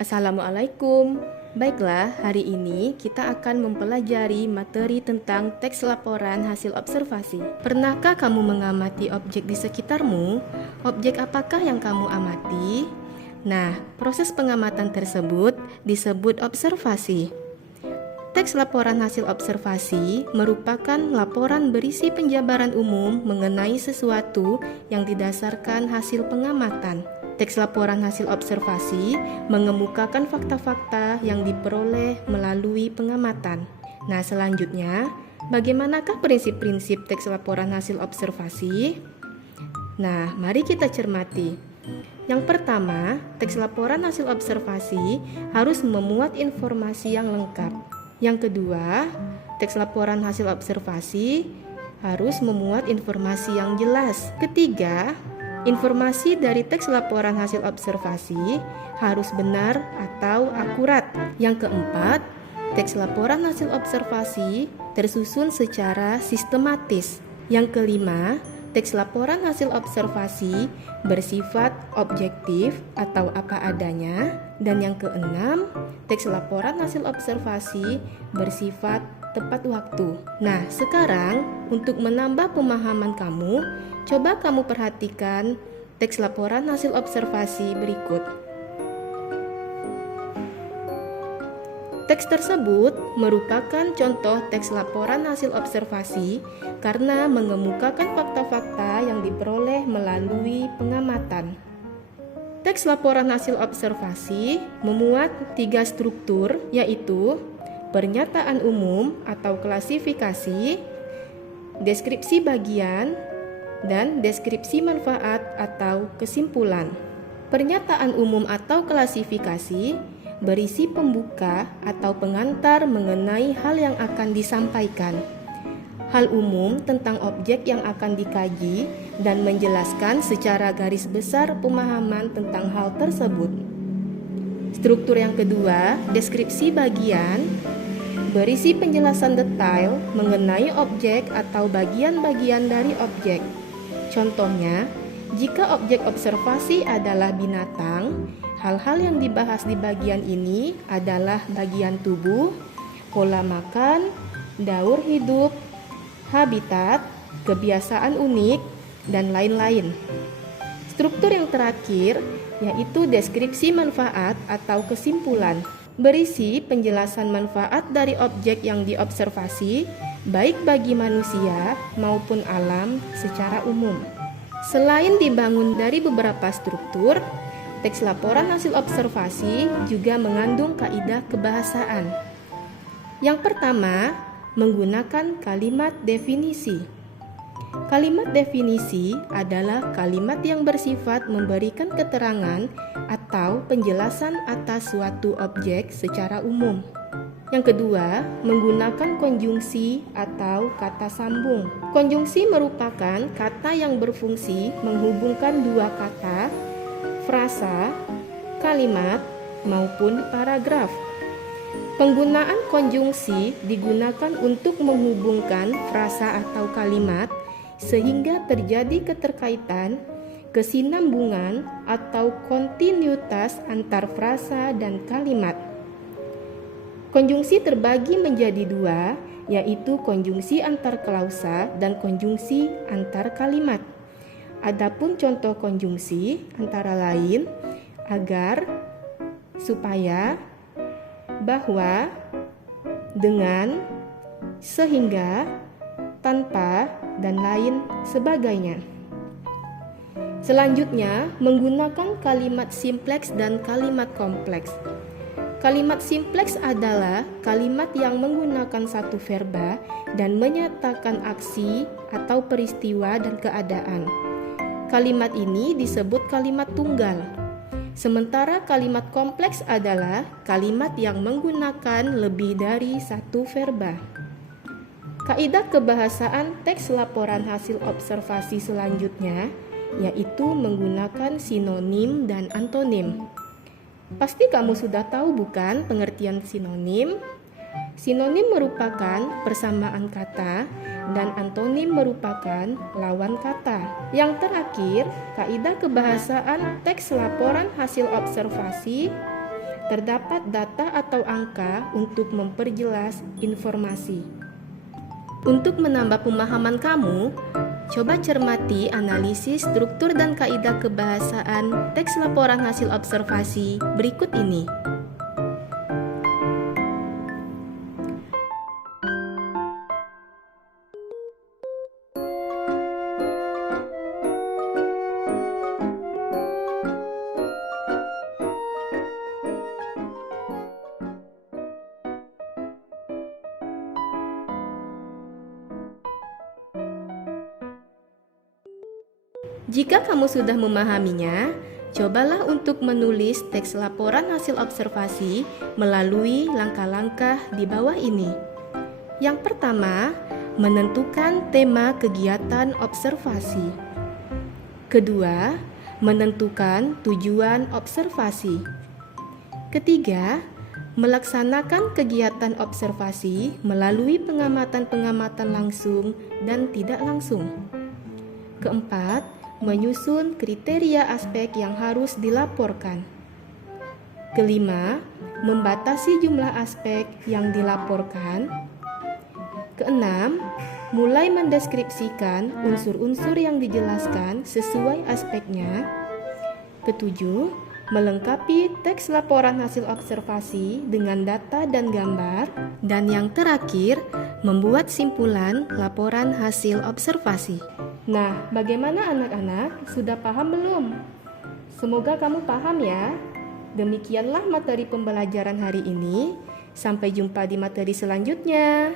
Assalamualaikum. Baiklah, hari ini kita akan mempelajari materi tentang teks laporan hasil observasi. Pernahkah kamu mengamati objek di sekitarmu? Objek apakah yang kamu amati? Nah, proses pengamatan tersebut disebut observasi. Teks laporan hasil observasi merupakan laporan berisi penjabaran umum mengenai sesuatu yang didasarkan hasil pengamatan. Teks laporan hasil observasi mengemukakan fakta-fakta yang diperoleh melalui pengamatan. Nah, selanjutnya, bagaimanakah prinsip-prinsip teks laporan hasil observasi? Nah, mari kita cermati. Yang pertama, teks laporan hasil observasi harus memuat informasi yang lengkap. Yang kedua, teks laporan hasil observasi harus memuat informasi yang jelas. Ketiga, informasi dari teks laporan hasil observasi harus benar atau akurat. Yang keempat, teks laporan hasil observasi tersusun secara sistematis. Yang kelima, teks laporan hasil observasi bersifat objektif atau apa adanya. Dan yang keenam, teks laporan hasil observasi bersifat tepat waktu. Nah, sekarang untuk menambah pemahaman kamu, coba kamu perhatikan teks laporan hasil observasi berikut. Teks tersebut merupakan contoh teks laporan hasil observasi karena mengemukakan fakta-fakta yang diperoleh melalui pengamatan. Teks laporan hasil observasi memuat 3 struktur, yaitu pernyataan umum atau klasifikasi, deskripsi bagian, dan deskripsi manfaat atau kesimpulan. Pernyataan umum atau klasifikasi berisi pembuka atau pengantar mengenai hal yang akan disampaikan. Hal umum tentang objek yang akan dikaji dan menjelaskan secara garis besar pemahaman tentang hal tersebut. Struktur yang kedua, deskripsi bagian, berisi penjelasan detail mengenai objek atau bagian-bagian dari objek. Contohnya, jika objek observasi adalah binatang, hal-hal yang dibahas di bagian ini adalah bagian tubuh, pola makan, daur hidup, habitat, kebiasaan unik, dan lain-lain. Struktur yang terakhir yaitu deskripsi manfaat atau kesimpulan, berisi penjelasan manfaat dari objek yang diobservasi, baik bagi manusia maupun alam secara umum. Selain dibangun dari beberapa struktur, teks laporan hasil observasi juga mengandung kaidah kebahasaan. Yang pertama, menggunakan kalimat definisi. Kalimat definisi adalah kalimat yang bersifat memberikan keterangan atau penjelasan atas suatu objek secara umum. Yang kedua, menggunakan konjungsi atau kata sambung. Konjungsi merupakan kata yang berfungsi menghubungkan dua kata, frasa, kalimat, maupun paragraf. Penggunaan konjungsi digunakan untuk menghubungkan frasa atau kalimat sehingga terjadi keterkaitan, kesinambungan, atau kontinuitas antar frasa dan kalimat. Konjungsi terbagi menjadi dua, yaitu konjungsi antar klausa dan konjungsi antar kalimat. Adapun contoh konjungsi antara lain agar, supaya, bahwa, dengan, sehingga, tanpa, dan lain sebagainya. Selanjutnya, menggunakan kalimat simpleks dan kalimat kompleks. Kalimat simpleks adalah kalimat yang menggunakan satu verba dan menyatakan aksi atau peristiwa dan keadaan. Kalimat ini disebut kalimat tunggal. Sementara kalimat kompleks adalah kalimat yang menggunakan lebih dari satu verba. Kaidah kebahasaan teks laporan hasil observasi selanjutnya yaitu menggunakan sinonim dan antonim. Pasti kamu sudah tahu bukan pengertian sinonim? Sinonim merupakan persamaan kata dan antonim merupakan lawan kata. Yang terakhir, kaidah kebahasaan teks laporan hasil observasi terdapat data atau angka untuk memperjelas informasi. Untuk menambah pemahaman kamu, coba cermati analisis struktur dan kaidah kebahasaan teks laporan hasil observasi berikut ini. Jika kamu sudah memahaminya, cobalah untuk menulis teks laporan hasil observasi melalui langkah-langkah di bawah ini. Yang pertama, menentukan tema kegiatan observasi. Kedua, menentukan tujuan observasi. Ketiga, melaksanakan kegiatan observasi melalui pengamatan-pengamatan langsung dan tidak langsung. Keempat, menyusun kriteria aspek yang harus dilaporkan. Kelima, membatasi jumlah aspek yang dilaporkan. Keenam, mulai mendeskripsikan unsur-unsur yang dijelaskan sesuai aspeknya. Ketujuh, melengkapi teks laporan hasil observasi dengan data dan gambar. Dan yang terakhir, membuat simpulan laporan hasil observasi. Nah, bagaimana anak-anak? Sudah paham belum? Semoga kamu paham ya. Demikianlah materi pembelajaran hari ini. Sampai jumpa di materi selanjutnya.